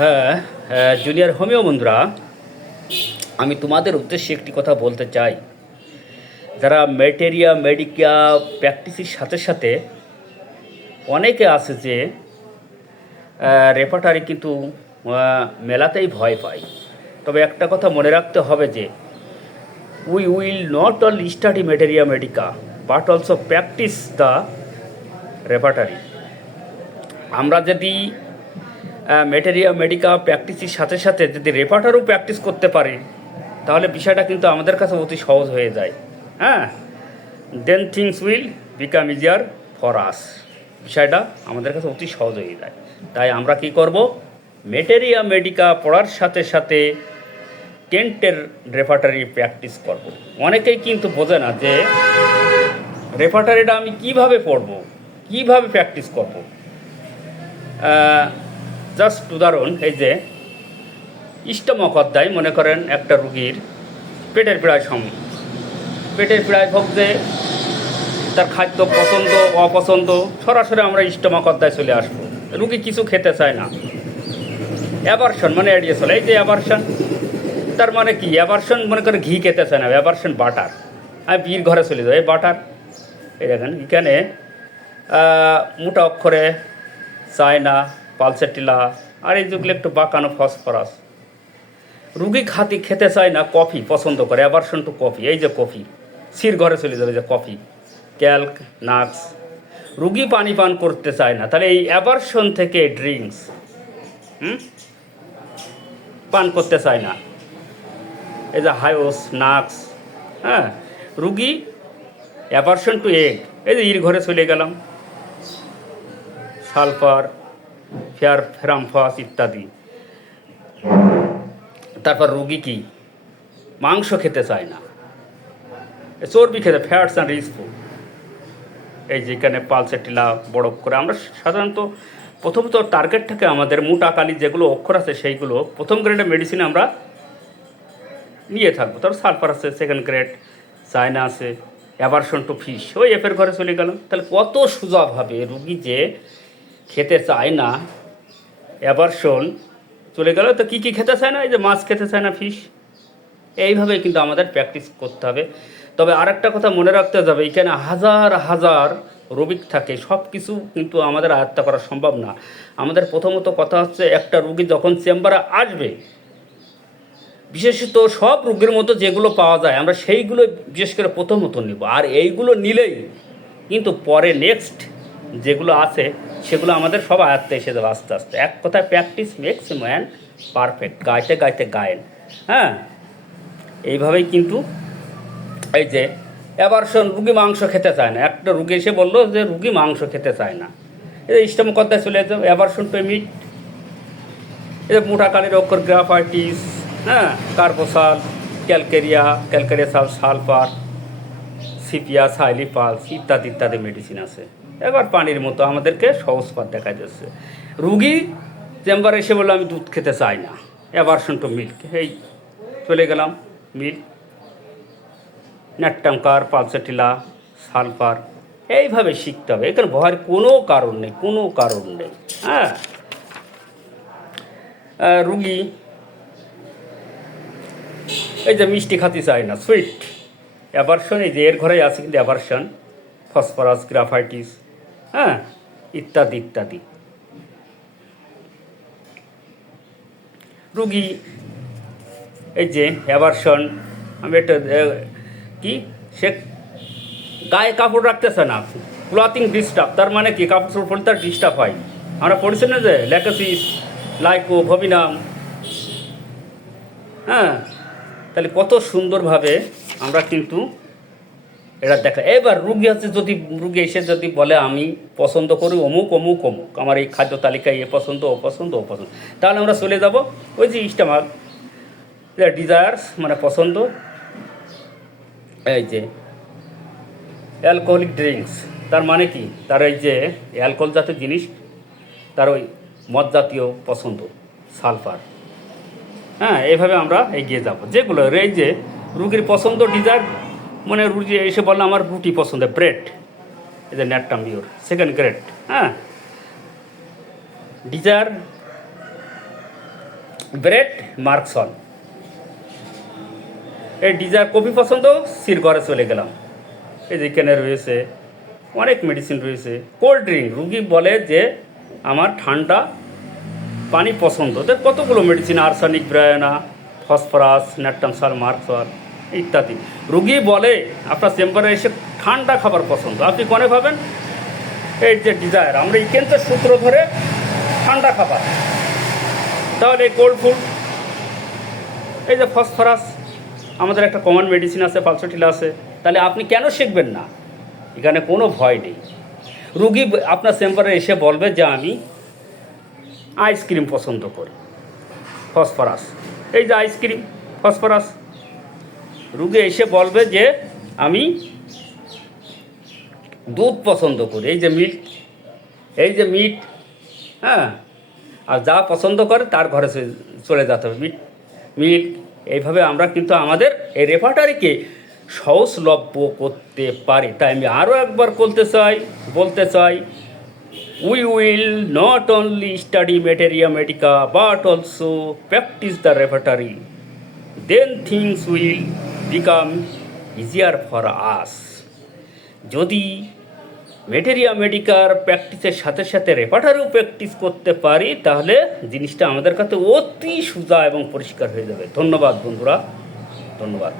হ্যাঁ, junior homeo বন্ধুরা, আমি তোমাদের উদ্দেশ্যে একটি কথা বলতে চাই। যারা ম্যাটেরিয়া মেডিকা প্র্যাকটিসের সাথে সাথে অনেকে আছে যে রেপার্টারি কিন্তু মেলাতেই ভয় পায়। তবে একটা কথা মনে রাখতে হবে যে we will not only study materia medica but also practise the repertory. আমরা যদি ম্যাটেরিয়া মেডিকা প্র্যাকটিসের সাথে সাথে যদি রেপার্টারও প্র্যাকটিস করতে পারি, তাহলে বিষয়টা কিন্তু আমাদের কাছে অতি সহজ হয়ে যায়। হ্যাঁ, then things will become easier for us. বিষয়টা আমাদের কাছে অতি সহজ হয়ে যায়। তাই আমরা কি করব, ম্যাটেরিয়া মেডিকা পড়ার সাথে সাথে কেন্টের রেপার্টারি প্র্যাকটিস করব। অনেকেই কিন্তু বোঝে না যে রেপার্টারিটা আমি কিভাবে পড়ব, কিভাবে প্র্যাকটিস করব। জাস্ট উদাহরণ, এই যে স্টমাক অধ্যায়, মনে করেন একটা রুগীর পেটের পীড়ায় ভোগছে, তার খাদ্য পছন্দ অপছন্দ, সরাসরি আমরা স্টমাক অধ্যায় চলে আসবো। রুগী কিছু খেতে চায় না, অ্যাভারশন মানে এড়িয়ে চলে। এই যে অ্যাভারশন, তার মানে কি? অ্যাভারশন মনে করে ঘি খেতে চায় না, অ্যাভারশন বাটার। আমি বীর ঘরে চলে যাই, বাটার। এই দেখেন এখানে মোটা অক্ষরে চায়না, পালসেটিলা, আর এই যেগুলো একটু বাঁকানো ফসফরাস। রুগী খেতে চায় না, কফি পছন্দ করে, অ্যাভারশন টু কফি। এই যে কফি, সির ঘরে চলে যাবে যে কফি, ক্যালক, নাক্স। রুগী পানি পান করতে চায় না, তাহলে এই অ্যাভারশন থেকে ড্রিঙ্কস পান করতে চায় না, এই যে হায়োস, নাক্স। হ্যাঁ, রুগী অ্যাভারশন টু এগ, এই যে ইর ঘরে চলে গেলাম, সালফার, ফেরামফাস ইত্যাদি। তারপর রুগী কি মাংস খেতে চায় না, চর্বি খেতে, ফ্যাটস অ্যান্ড রিচ ফুড। এই যে এখানে পালসেটিলা বড় করে আমরা সাধারণত প্রথমত টার্গেট থাকে আমাদের মোটা কালি যেগুলো অক্ষর আছে সেইগুলো প্রথম গ্রেডের মেডিসিনে আমরা নিয়ে থাকবো। তারপর সালফার আছে সেকেন্ড গ্রেড, চায়না আছে, অ্যাভারশন টু ফিশ, ওই এফের ঘরে চলে গেল। তাহলে কত সোজাভাবে রুগী যে খেতে চায় না, অ্যাভারশন চলে গেল, তো কী কী খেতে চায় না? এই যে মাছ খেতে চায় না, ফিশ। এইভাবে কিন্তু আমাদের প্র্যাকটিস করতে হবে। তবে আরেকটা কথা মনে রাখতে হবে, এখানে হাজার হাজার রোগী থাকে, সব কিছু কিন্তু আমাদের আয়ত্ত করা সম্ভব না। আমাদের প্রথমত কথা হচ্ছে, একটা রুগী যখন চেম্বারে আসবে, বিশেষত সব রোগের মতো যেগুলো পাওয়া যায় আমরা সেইগুলো বিশেষ করে প্রথমত নিব। আর এইগুলো নিলেই কিন্তু পরে নেক্সট যেগুলো আছে সেগুলো আমাদের সব আয়ত্তে এসে যাবে আস্তে আস্তে। এক কথায় প্র্যাকটিস মেক্স ম্যান পারফেক্ট, গাইতে গাইতে গায়েন। হ্যাঁ, এইভাবেই কিন্তু এই যে অ্যাভারশন, রুগী মাংস খেতে চায় না, একটা রুগী এসে বললো যে রুগী মাংস খেতে চায় না, এই স্টমাক অধ্যায় চলে যাবে, অ্যাভারশন টু মিট। এই যে মোটা কালির অক্ষর, গ্রাফাইটিস, হ্যাঁ, কার্বোসাল, ক্যালকেরিয়া সালফার, সিপিয়া, সাইলিপালস ইত্যাদি ইত্যাদি মেডিসিন আছে। এবার পানির মতো আমাদেরকে সহজ পথ দেখা যাচ্ছে। রুগী চেম্বারে এসে বললো আমি দুধ খেতে চাই না, অ্যাভারশন টু মিল্ক, এই চলে গেলাম মিল্ক, ন্যাট্টামকার, পালসেটিলা, সালফার। এইভাবে শিখতে হবে, এখানে ভয়ের কোনো কারণ নেই, কোনো কারণ নেই। হ্যাঁ, রুগী এই যে মিষ্টি খাতে চায় না, সুইট, অ্যাভারশন। এই যে এর ঘরেই আছে কিন্তু অ্যাভারশন, ফসফরাস, গ্রাফাইটিস, হ্যাঁ, ইত্যাদি ইত্যাদি। রুগী এই যে অ্যাভারশন, আমি একটা কি, সে গায়ে কাপড় রাখতেছে না, ক্লথিং ডিস্টার্ব। তার মানে কি? কাপড় চোপড় পরে তার ডিস্টার্ব হয়। আমরা পড়ছি না যে ল্যাকোসিস, লাইকো, ভবিনাম। হ্যাঁ, তাহলে কত সুন্দরভাবে আমরা কিন্তু এটা দেখা। এবার রুগী হচ্ছে, যদি রুগী এসে যদি বলে আমি পছন্দ করি অমুক অমুক অমুক, আমার এই খাদ্য তালিকায় এ পছন্দ ও পছন্দ ও পছন্দ, তাহলে আমরা চলে যাব ওই যে স্টমাক ডিজায়ার্স মানে পছন্দ। এই যে অ্যালকোহলিক ড্রিঙ্কস, তার মানে কি? তার এই যে অ্যালকোহল জাতীয় জিনিস, তার ওই মদ জাতীয় পছন্দ, সালফার। হ্যাঁ, এইভাবে আমরা এগিয়ে যাব। যেগুলো এই যে রুগীর পছন্দ, ডিজায়ার মানে রুগী এসে বললে আমার রুটি পছন্দ, ব্রেড, এই যে ন্যাট্টামিওর সেকেন্ড গ্রেড। হ্যাঁ, ডিজায়ার ব্রেড মার্কসন। এই ডিজায়ার কফি পছন্দ, সির ঘরে চলে গেলাম। এই যেখানে রয়েছে অনেক মেডিসিন রয়েছে। কোল্ড ড্রিঙ্ক, রুগী বলে যে আমার ঠান্ডা পানি পছন্দ, ওদের কতগুলো মেডিসিন, আর্সানিক, ব্রায়োনা, ফসফরাস, ন্যাট্টামসাল, মার্কসল ইত্যাদি। রুগী বলে আপনার চেম্বারে এসে ঠান্ডা খাবার পছন্দ, আপনি কোনে পাবেন? এই যে ডিজায়ার, আমরা ইকেন্দ্র সূত্র ধরে ঠান্ডা খাবার, তাহলে এই কোল্ড ফুড, এই যে ফসফরাস, আমাদের একটা কমন মেডিসিন আছে, পালসোটিলা আছে, তাহলে আপনি কেন শিখবেন না? এখানে কোনো ভয় নেই। রুগী আপনার চেম্বারে এসে বলবে যে আমি আইসক্রিম পছন্দ করি, ফসফরাস, এই যে আইসক্রিম, ফসফরাস। রুগী এসে বলবে যে আমি দুধ পছন্দ করি, এই যে মিল্ক, এই যে মিট, হ্যাঁ, আর যা পছন্দ করে তার ঘরে চলে যেতে হবে, মিল্ক। এইভাবে আমরা কিন্তু আমাদের এই রেপার্টারিকে সহজলভ্য করতে পারি। তাই আমি আরও একবার বলতে চাই, we will not only study materia medica but also practice the repertory. Then things will become easier for us. যদি ম্যাটেরিয়া মেডিকার প্র্যাকটিসের সাথে সাথে রেপার্টারিও প্র্যাকটিস করতে পারি, তাহলে জিনিসটা আমাদের কাছে অতি সোজা এবং পরিষ্কার হয়ে যাবে। ধন্যবাদ বন্ধুরা, ধন্যবাদ।